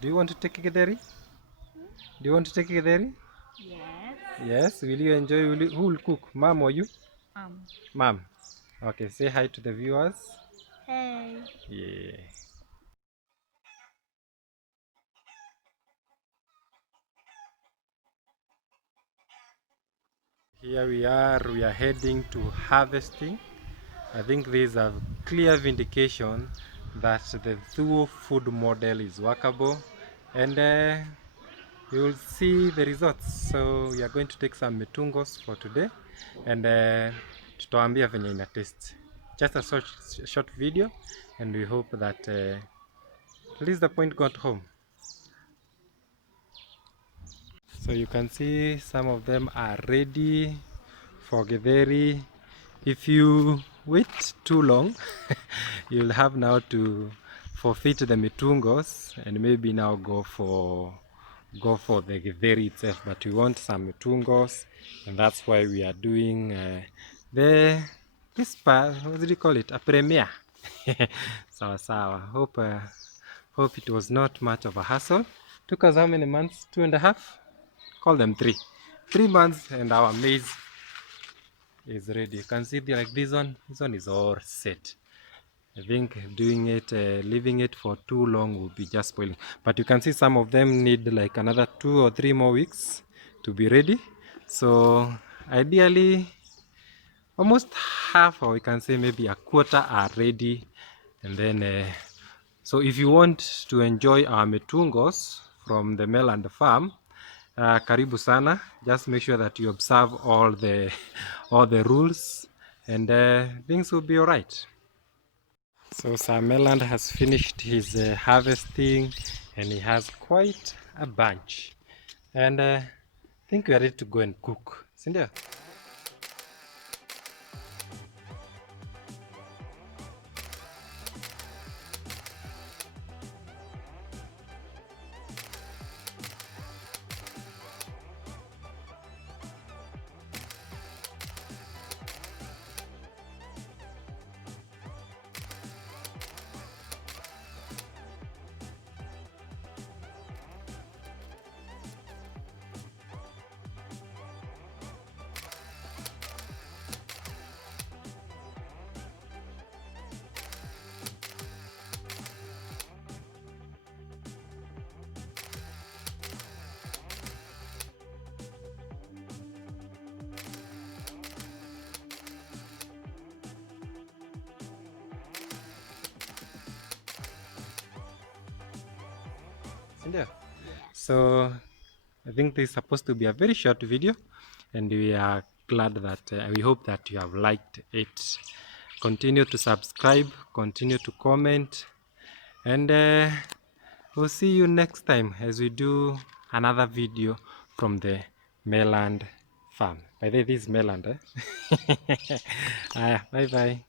Do you want to take githeri? Do you want to take githeri? Yes. Yes. Will you enjoy? Who will cook? Mom or you? Mom. Okay. Say hi to the viewers. Hey. Yeah. Here we are heading to harvesting. I think there is a clear vindication that the Thuo Food Model is workable, and you will see the results. So we are going to take some mitungos for today, and tutawaambia venye ina taste. Just a short video, and we hope that at least the point got home. So you can see some of them are ready for githeri. If you wait too long, you'll have now to forfeit the mitungos and maybe now go for the githeri itself. But we want some mitungos, and that's why we are doing this part. What do you call it? A premiere. Sawa sawa. Hope it was not much of a hassle. Took us how many months? 2.5. Call them 3. 3 months, and our maize is ready. You can see like this one is all set. I think doing it, leaving it for too long will be just spoiling. But you can see some of them need like another 2 or 3 more weeks to be ready. So ideally, almost half, or we can say maybe a quarter, are ready. And then, so if you want to enjoy our metungos from the Meland farm, karibu sana. Just make sure that you observe all the rules, and things will be all right. So Sir Meland has finished his harvesting, and he has quite a bunch. And I think we are ready to go and cook. Cindy? So I think this is supposed to be a very short video, and we are glad that we hope that you have liked it. Continue to subscribe, continue to comment, and we'll see you next time as we do another video from the Meland farm. By the way, this is Meland. Bye bye.